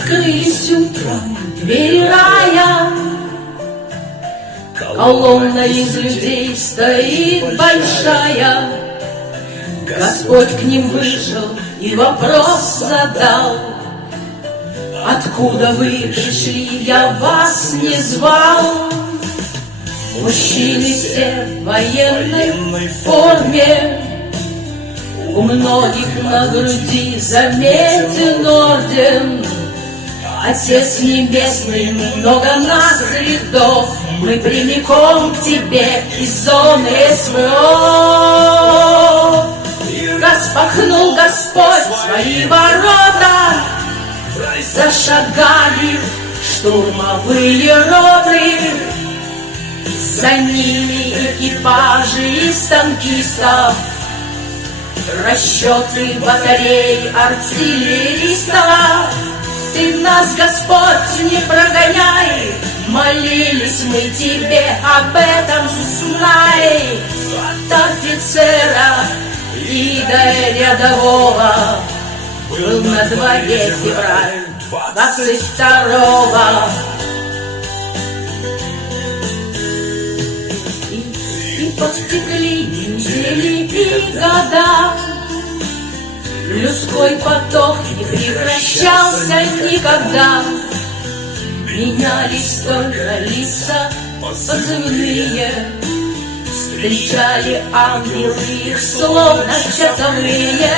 Открылись утром двери рая, колонна из людей стоит большая. Господь к ним вышел и вопрос задал: откуда вы пришли, я вас не звал. Мужчины все в военной форме, у многих на груди заметен орден. Отец Небесный, много нас рядов, мы прямиком к тебе из зоны СВО. Распахнул Господь свои ворота, зашагали штурмовые роты. За ними экипажи из танкистов, расчеты батарей артиллеристов. Ты нас, Господь, не прогоняй, молились мы тебе, об этом знай. От офицера и до рядового был на дворе февраль 22-го. И потекли недели и года, людской поток не прекращался никогда. Менялись только лица позывные, встречали ангелы их словно часовые.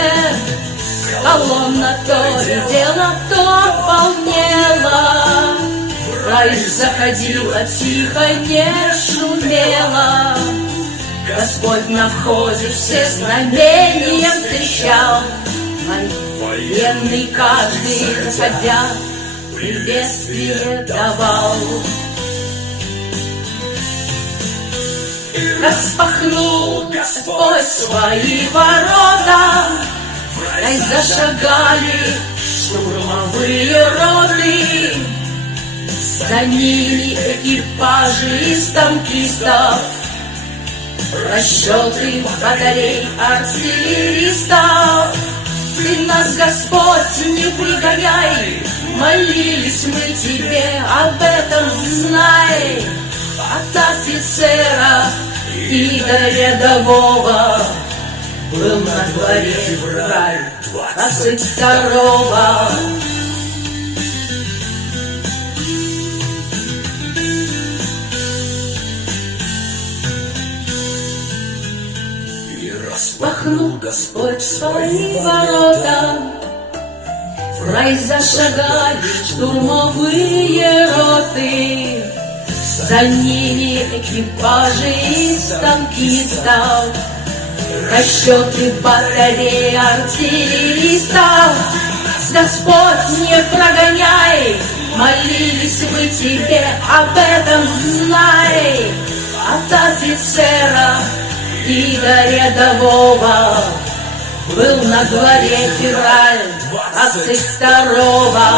Колонна то редела, то полнела, в рай заходила тихо, не шумела. Господь на входе все знамения встречал, военный каждый, заходя, приветствие давал. Распахнул Господь свои ворота, в рай зашагали штурмовые роты. За ними экипажи из танкистов, расчеты батарей артиллеристов. Ты нас, Господь, не пригоняй, молились мы тебе, об этом знай. От офицера и до рядового был на дворе февраль 22-го. Распахнул Господь свои ворота, в рай зашагали штурмовые роты. За ними экипажи из танкистов, расчеты батарей артиллеристов. Господь, не прогоняй, молились мы тебе, об этом знай. От офицера и до рядового был на дворе февраль 22-го.